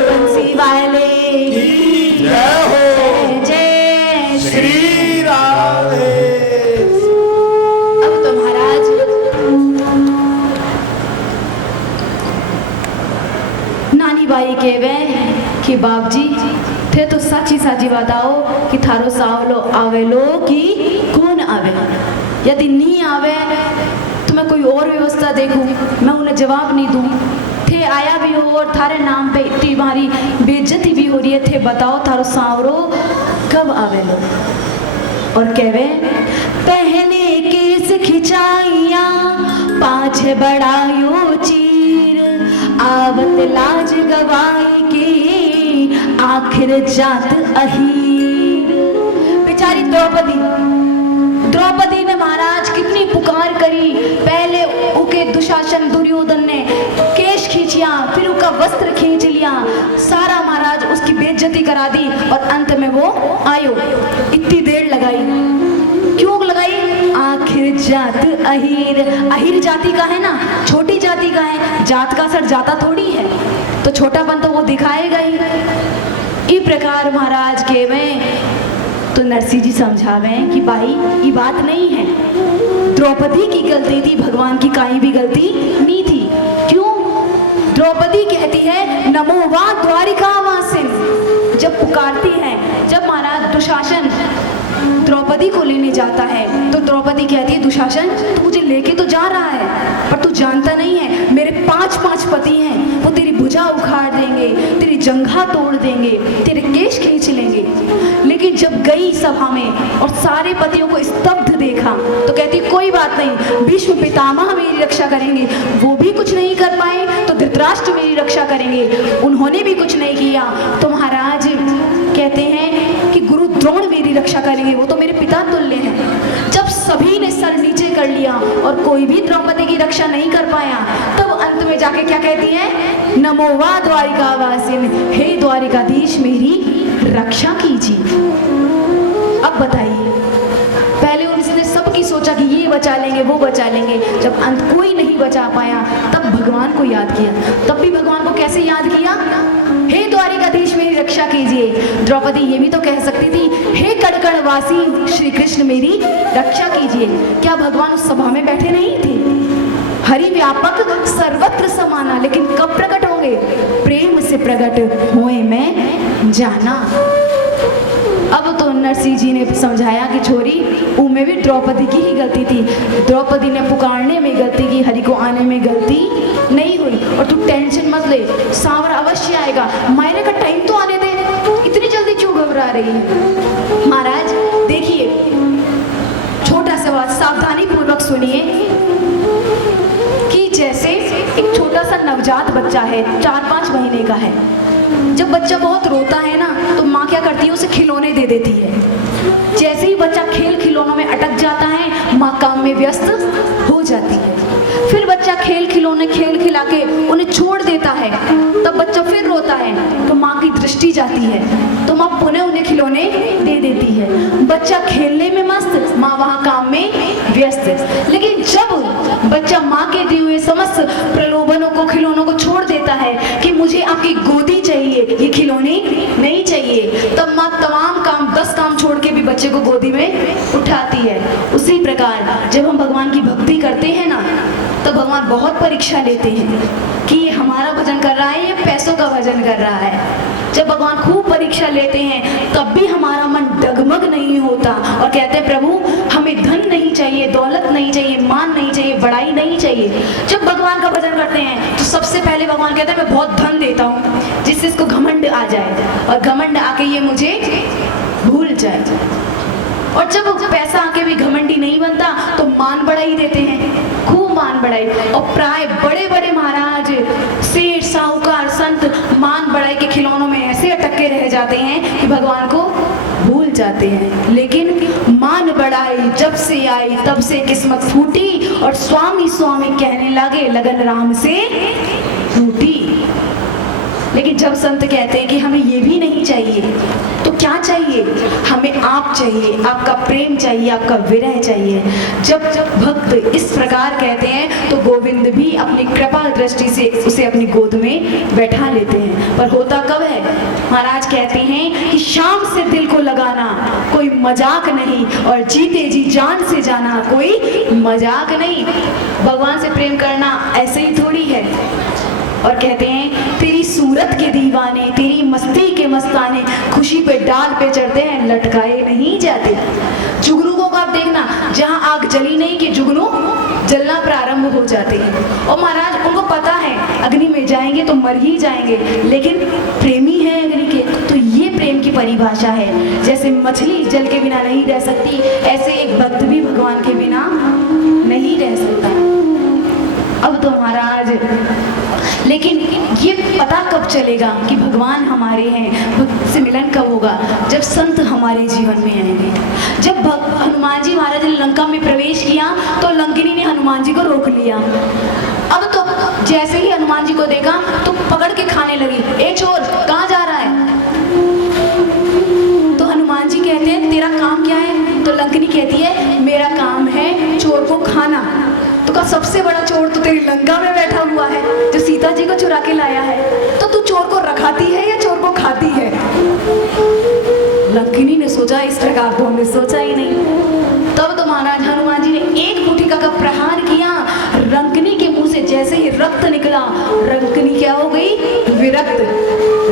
बंसी वाले जय हो, जय श्री। श्री राधे। अब तो महाराज नानी बाई के वे कि बाप जी थे तो साची साची बताओ कि थारो सावलो आवेलो कि कौन आवे, यदि नहीं आवे तो मैं कोई और व्यवस्था देखूं, मैं उन्हें जवाब नहीं दूं। थे आया भी हो और थारे नाम पे इतनी बारी बेइज्जती भी हो रही है थे, बताओ थारो सांवरो कब आवेलो। और कहवे पहले केस खिंचाइया पाछे बढ़ायो चीर, आवत लाज गवाई के आखिर जात अहीर। बेचारी द्रौपदी ने महाराज कितनी पुकार करी, पहले उनके दुशासन दुर्योधन ने केश खींचिया, फिर उनका वस्त्र खींच लिया, सारा महाराज उसकी बेइज्जती करा दी और अंत में वो आयो। इतनी देर लगाई, क्यों लगाई? आखिर जात अहीर, अहीर जाति का है ना, छोटी जाति का है, जात का असर जाता थोड़ी है, तो छोटापन तो वो दिखाएगा ही। इस प्रकार महाराज के में तो नरसिंह जी समझावे कि भाई ये बात नहीं है, द्रौपदी की गलती थी, भगवान की काई भी गलती नहीं थी। क्यों? द्रौपदी कहती है नमो वा द्वारिकावासिन, जब पुकारती है, जब महाराज दुशासन द्रौपदी को लेने जाता है तो द्रौपदी कहती है दुशासन तू मुझे लेके तो जा रहा है, पर तू जानता नहीं है मेरे 5 पति हैं, वो तेरी भुजा उखाड़ देंगे, तेरी जंघा तोड़ देंगे, तेरे केश खींच लेंगे। लेकिन जब गई सभा में और सारे पतियों को स्तब्ध देखा तो कहती कोई बात नहीं, भीष्म पितामह मेरी रक्षा करेंगे, वो भी कुछ नहीं कर पाए तो धृतराष्ट्र मेरी रक्षा करेंगे, उन्होंने भी कुछ नहीं किया तो महाराज कहते हैं कि गुरु द्रोण मेरी रक्षा करेंगे, वो तो मेरे पिता तुल्य हैं। जब सभी ने सर नीचे कर लिया और कोई भी द्रौपदी की रक्षा नहीं कर पाया, तब अंत में जाके क्या कहती है नमो वा द्वारिकावासिन, हे द्वारिकाधीश मेरी रक्षा कीजिए। अब बताइए, पहले उसने सबकी सोचा कि ये बचा लेंगे वो बचा लेंगे, जब अंत कोई नहीं बचा पाया तब भगवान को याद किया। तब भी भगवान को कैसे याद किया? हे द्वारिकाधीश मेरी रक्षा कीजिए। द्रौपदी ये भी तो कह सकती थी हे कड़कड़वासी श्री कृष्ण मेरी रक्षा कीजिए। क्या भगवान उस सभा में बैठे नहीं थे? हरि व्यापक सर्वत्र समाना, लेकिन कब प्रकट होंगे? प्रेम से प्रकट होए मैं जाना। अब तो नरसिंह जी ने समझाया कि छोरी उनमें भी द्रौपदी की ही गलती थी, द्रौपदी ने पुकारने में गलती की, हरि को आने में गलती नहीं हुई। और तू टेंशन मत ले, सांवर अवश्य आएगा, मायने का टाइम तो आने दे, इतनी जल्दी क्यों घबरा रही है? महाराज देखिए, छोटा सा बात सावधानी पूर्वक सुनिए कि जैसे एक छोटा सा नवजात बच्चा है, 4-5 महीने का है, जब बच्चा बहुत रोता है ना तो माँ क्या करती है, उसे खिलौने दे देती है। जैसे ही बच्चा खेल खिलौनों में अटक जाता है, माँ काम में व्यस्त हो जाती है। फिर बच्चा खेल खिलौने खेल खिला के उन्हें छोड़ देता है, तब बच्चा फिर रोता है तो माँ की दृष्टि जाती है, तो माँ पुनः उन्हें खिलौने दे देती है। बच्चा खेलने में मस्त, माँ वहाँ काम में व्यस्त। लेकिन जब बच्चा माँ के दिए हुए समस्त प्रलोभनों को, खिलौनों को छोड़ देता है कि मुझे आपकी गोदी चाहिए, ये खिलौने नहीं चाहिए, तब माँ तमाम काम 10 काम छोड़ के भी बच्चे को गोदी में उठाती है। उसी प्रकार जब हम भगवान की भक्ति करते हैं ना, तो भगवान बहुत परीक्षा लेते हैं कि ये हमारा भजन कर रहा है, ये पैसों का भजन कर रहा है। जब भगवान खूब परीक्षा लेते हैं तब भी हमारा मन डगमग नहीं होता और कहते हैं प्रभु हमें धन नहीं चाहिए, दौलत नहीं चाहिए, मान नहीं चाहिए, बड़ाई नहीं चाहिए। जब भगवान का भजन करते हैं तो सबसे पहले भगवान कहते हैं मैं बहुत धन देता हूँ जिससे इसको घमंड आ जाए और घमंड आके ये मुझे भूल जाए। और जब पैसा आके भी घमंडी नहीं बनता तो मान बढ़ाई देते हैं, खूब मान बढ़ाई। और प्राय बड़े बड़े महाराज, सेठ, साहूकार, संत मान बढ़ाई के खिलौनों में ऐसे अटके रह जाते हैं कि भगवान को भूल जाते हैं। लेकिन मान बढ़ाई जब से आई तब से किस्मत फूटी और स्वामी स्वामी कहने लगे लगन राम से टूटी। लेकिन जब संत कहते हैं कि हमें ये भी नहीं चाहिए, तो क्या चाहिए? हमें आप चाहिए, आपका प्रेम चाहिए, आपका विरह चाहिए। जब भक्त इस प्रकार कहते हैं तो गोविंद भी अपनी कृपा दृष्टि से उसे अपनी गोद में बैठा लेते हैं। पर होता कब है? महाराज कहते हैं कि शाम से दिल को लगाना कोई मजाक नहीं और जीते जी जान से जाना कोई मजाक नहीं। भगवान से प्रेम करना ऐसे ही थोड़ी है। और कहते हैं तेरी सूरत के दीवाने, तेरी मस्ती के मस्ताने, खुशी पे डाल पे चढ़ते हैं, लटकाए नहीं जाते। जुगनुओं को आप देखना, ना, जहाँ आग जली नहीं कि जुगनू जलना प्रारंभ हो जाते हैं। और महाराज उनको पता है अग्नि में जाएंगे तो मर ही जाएंगे, लेकिन प्रेमी है अग्नि के, तो ये प्रेम की परिभाषा है। जैसे मछली जल के बिना नहीं रह सकती, ऐसे एक भक्त भी भगवान के बिना नहीं रह सकता। अब तो महाराज, लेकिन ये पता कब चलेगा कि भगवान हमारे हैं, भक्त से मिलन कब होगा? जब संत हमारे जीवन में आएंगे। जब हनुमान जी महाराज ने लंका में प्रवेश किया तो लंकिनी ने हनुमान जी को रोक लिया। अब तो जैसे ही हनुमान जी को देखा तो पकड़ के खाने लगी, ए चोर कहाँ जा रहा है? तो हनुमान जी कहते हैं तेरा काम क्या है? तो लंकिनी कहती है मेरा काम है चोर को खाना। तो का सबसे बड़ा चोर तो तेरी लंका में बैठा हुआ है जो सीता जी को चुरा के लाया है, तो तू चोर को रखाती है या चोर को खाती है? लंकिनी ने सोचा इस प्रकार तो हमने सोचा ही नहीं। तब तो महाराज हनुमान जी ने एक मुठिका का प्रहार किया, लंकिनी के मुंह से जैसे ही रक्त निकला, लंकिनी क्या हो गई? विरक्त।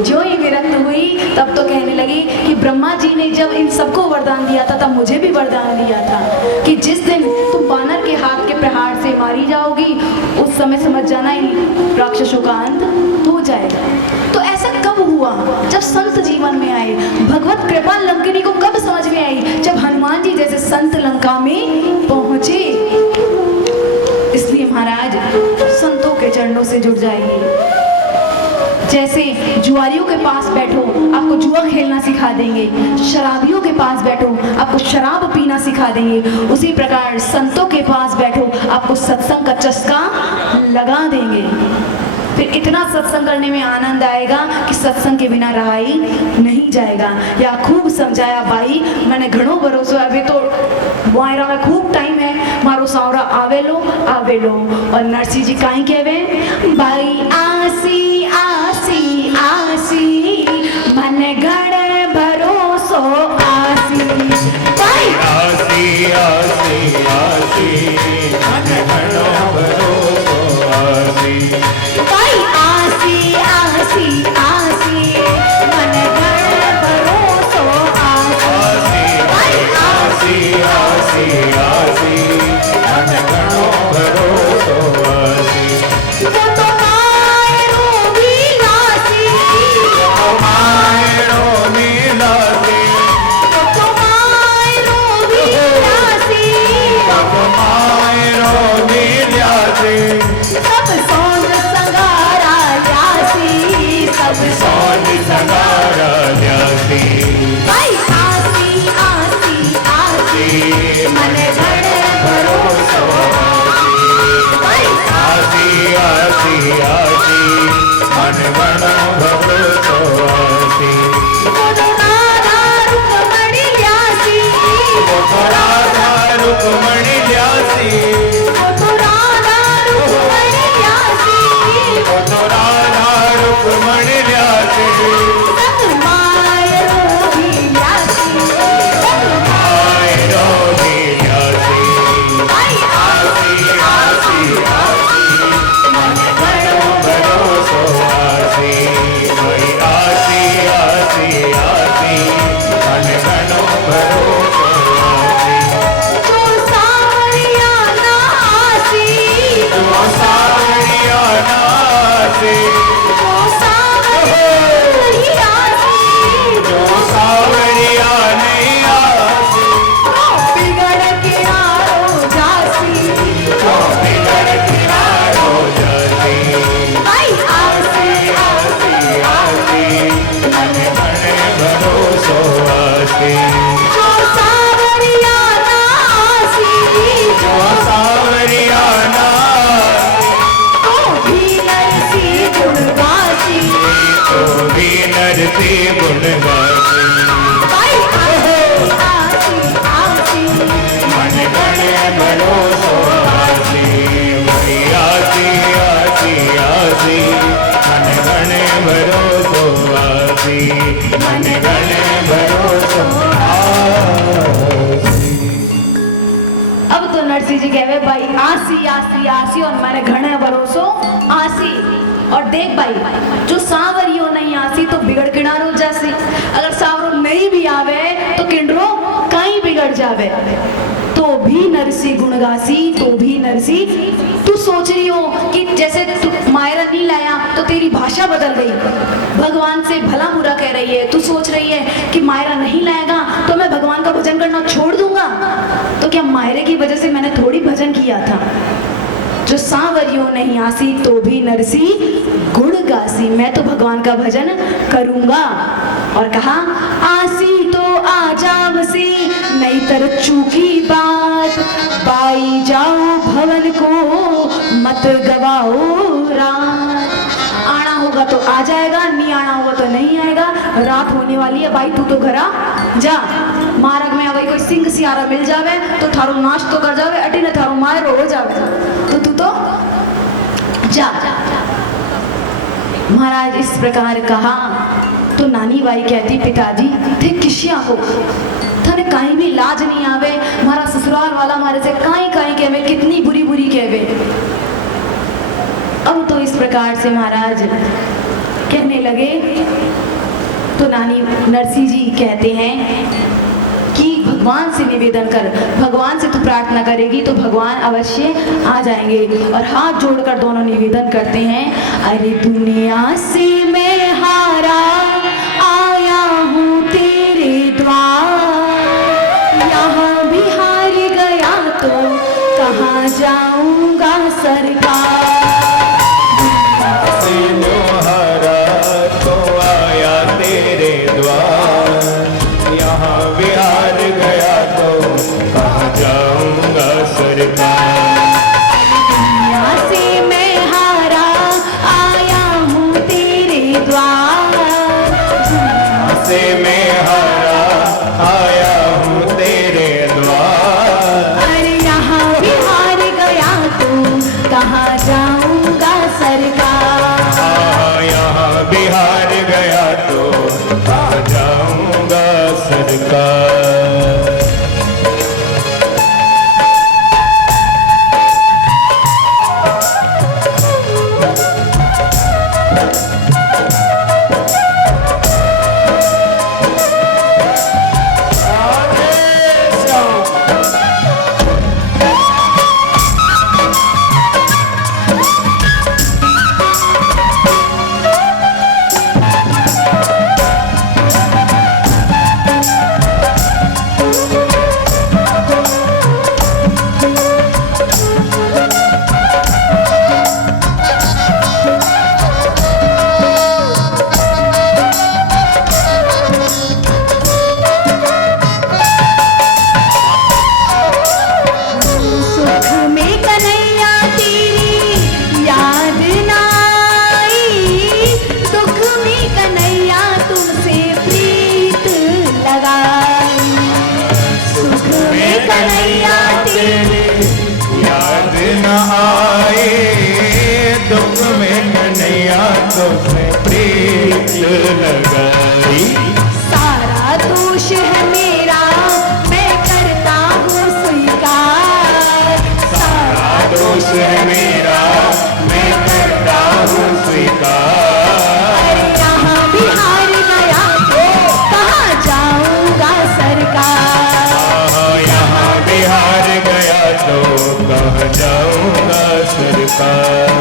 जो ही विरक्त हुई तब तो कहने लगी कि ब्रह्मा जी ने जब इन सबको वरदान दिया था तब मुझे भी वरदान दिया था कि जिस दिन तुम वानर के हाथ के प्रहार से मारी जाओगी उस समय समझ जाना इन राक्षसों का अंत हो जाएगा। तो ऐसा कब हुआ? जब संत जीवन में आए। भगवत कृपा लंकिनी को कब समझ में आई? जब हनुमान जी जैसे संत लंका में पहुंचे। इसलिए महाराज संतों के चरणों से जुड़ जाइए। जैसे जुआरियों के पास बैठो आपको जुआ खेलना सिखा देंगे, शराबियों के पास बैठो आपको शराब पीना सिखा देंगे, उसी प्रकार संतों के पास बैठो आपको सत्संग का चस्का लगा देंगे। फिर इतना सत्संग करने में आनंद आएगा कि सत्संग के बिना रहा ही नहीं जाएगा। या खूब समझाया भाई, मैंने घणो भरोसो, अभी तो वायरा में खूब टाइम है, मारो सावरा आवे लो। और नरसिंह जी काई कहवे, भाई आसी आसी आसी मन गण भरोसो आसी। भाई आसी आसी आसी मन गण भरोसो आसी। भाई आसी आसी आसी मन गण भरोसो आसी। भाई आसी आसी आसी मन गण भरोसो आसी। वो तो मायरो विलासी, मायरो नीलासी, वो तो मायरो विलासी, मायरो नीलासी। सब सोन संगारा यासी, सब सोन संगारा ल्यासी। भाई आसी आसी आसी मन गण भरोसो भाई आसी आसी आसी मन गण भरोसो आसी। वो तो राधा रुक्मणी ल्यासी, वो तो राधा रुक्मणी ल्यासी, वो तो राधा रुक्मणी ल्यासी, वो तो राधा रुक्मणी ल्यासी। संग मायरो विलासी, संग मायरो नीलासी। भाई आसी आसी आसी मन गण भरोसो आसी। भाई आसी आसी आसी मन गण भरोसो आसी। जो सावरिया नासी, जो सावरिया नासी, जो सावरिया नासी, जो सावरिया नहीं आसी, बिगड़ किनारो जासी, जो बिगड़ किनारो जासी। भाई आसी आसी आसी मन गण भरोसो आसी। जो सावरिया नासी, जो सावरिया नासी, तो भी नरसी गुणवासी, तो भी नरसी गुणवासी। भाई आसी आसी मन गण भरोसो आसी। भाई आसी आसी आसी मन गण भरोसो आसी। मन गण भरोसो आसी। अब तो नरसिंह जी कहवे भाई आसी आसी आसी और मैंने घने भरोसो आसी। और देख भाई जो सांवरियो नहीं आसी तो बिगड़ किनारो जासी, अगर सांवरो नहीं भी आवे तो किंडरो कहीं बिगड़ जावे। तो भी नरसी गुणगासी, तो भी नरसी। तू सोच रही हो कि जैसे तू मायरा नहीं लाया तो तेरी भाषा बदल गई, भगवान से भला बुरा कह रही है। तू सोच रही है कि मायरा नहीं लाएगा तो मैं भगवान का भजन करना छोड़ दूंगा। तो क्या मायरे की वजह से मैंने थोड़ी भजन किया था। जो सांवरियों नहीं आसी तो भी नरसी गुण गासी, मैं तो भगवान का भजन करूंगा। और कहा आसी तो आ जावसी, नहीं तर चूकी बात, पाई जाओ भवन को मत गवाओ रात। आना होगा तो आ जाएगा, नहीं आना होगा तो नहीं आएगा। रात होने वाली है भाई, तू तो घरा जा। मार्ग में अगर कोई सिंह सियारा मिल जावे तो थारो नाश तो कर जावे, अटी न थारो मारो हो जावे, तो तू तो जा। महाराज इस प्रकार कहा तो नानी बाई कहती पिताजी थे किसिया हो, थाने कहीं भी लाज नहीं आवे। हमारा ससुराल वाला हमारे से कहीं कहीं कहवे, कितनी बुरी बुरी कहवे। अब तो इस प्रकार से महाराज कहने लगे तो नानी नरसी जी कहते हैं कि भगवान से निवेदन कर, भगवान से तू प्रार्थना करेगी तो भगवान अवश्य आ जाएंगे। और हाथ जोड़कर दोनों निवेदन करते हैं, अरे दुनिया से मैं हारा आया हूँ तेरे द्वार, यहाँ भी हार गया तो कहाँ जाऊंगा सरकार। सारा दोष है मेरा, मैं करता हूँ स्वीकार। सारा दोष है मेरा, मैं करता हूँ स्वीकार। यहाँ भी हार गया तो कहाँ जाऊँगा सरकार। यहाँ भी हार गया तो कहाँ जाऊँगा सरकार।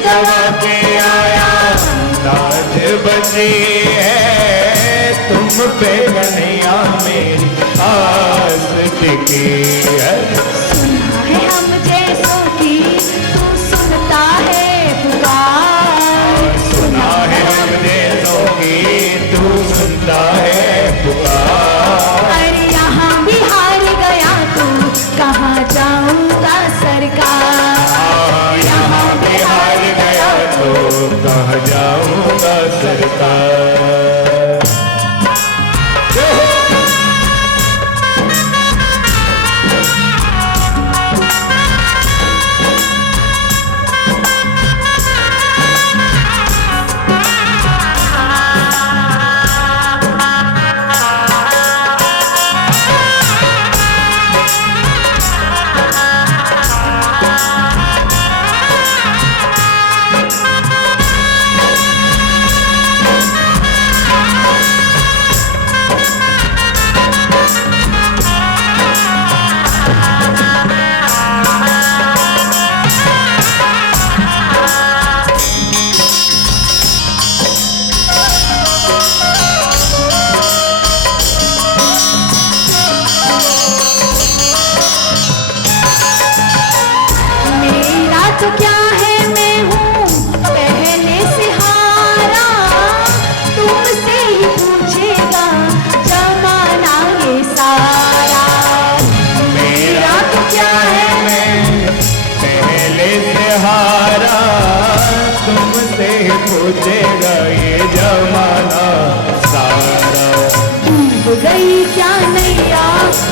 गवा के आया लाज बची है, तुम पे कन्हैया मेरी आस टिकी है। सुना है हम जैसों की तू सुनता है पुकार। कहाँ जाऊंगा सरकार। मेरा तो क्या है, मैं हूँ पहले से हारा, तुमसे ही पूछेगा जमाना ये सारा। मेरा तो क्या है, मैं पहले से हारा, तुमसे ही पूछेगा ये जमाना सारा। डूब गई क्या नैया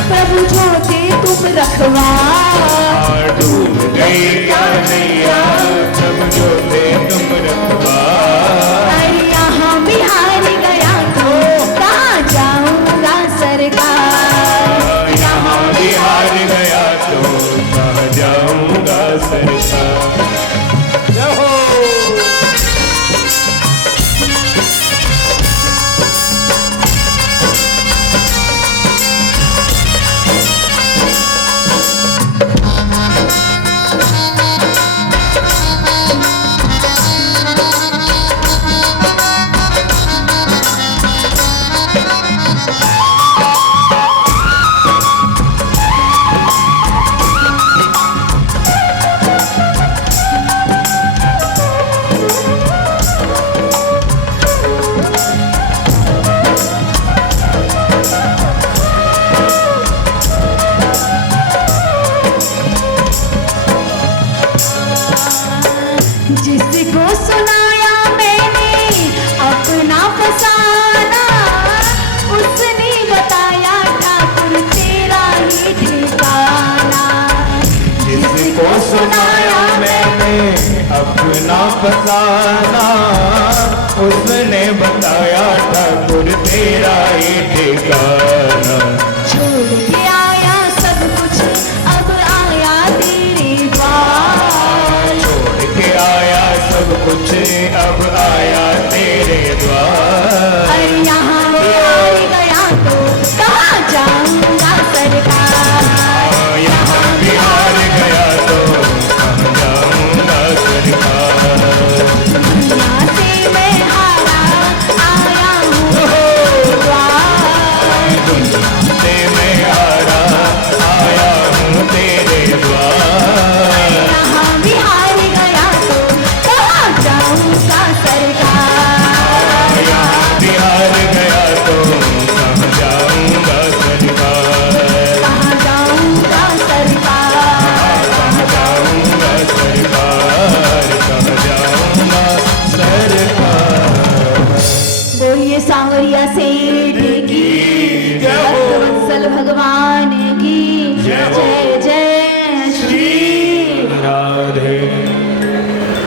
प्रभु ज्योति तुम रखवार, डूब गई क्या नैया समझो ते तुम रखवार। यहाँ बिहार गया तो कहाँ जाऊंगा सरकार। यहाँ बिहार गया तो कहाँ जाऊंगा सरकार। जहो। जिसको सुनाया मैंने अपना फसाना, उसने बताया ठाकुर तेरा ही ठिकाना। जिसको सुनाया मैंने अपना फसाना, उसने बताया ठाकुर तेरा ही ठिकाना। छोड़ के आया सब कुछ अब आया तेरे द्वार, छोड़ के आया सब कुछ अब आया तेरे द्वार। अरे यहाँ बिहार गया तो कहाँ जाऊंगा सरकार। यहाँ बिहार गया तो कहाँ जाऊंगा सरकार। दुनिया से मैं हारा आया हूँ द्वार, दुनिया से मैं हारा आया हूँ तेरे द्वार। यहाँ बिहार गया तो कहाँ जाऊंगा सरकार। यहाँ बिहार गया तो कहाँ जाऊंगा सरकार। कहाँ जाऊंगा सरकार। कहाँ जाऊंगा सरकार। कहाँ जाऊंगा सरकार। बोलिए सांवरिया सेठ की, भक्तवत्सल भगवान की जय।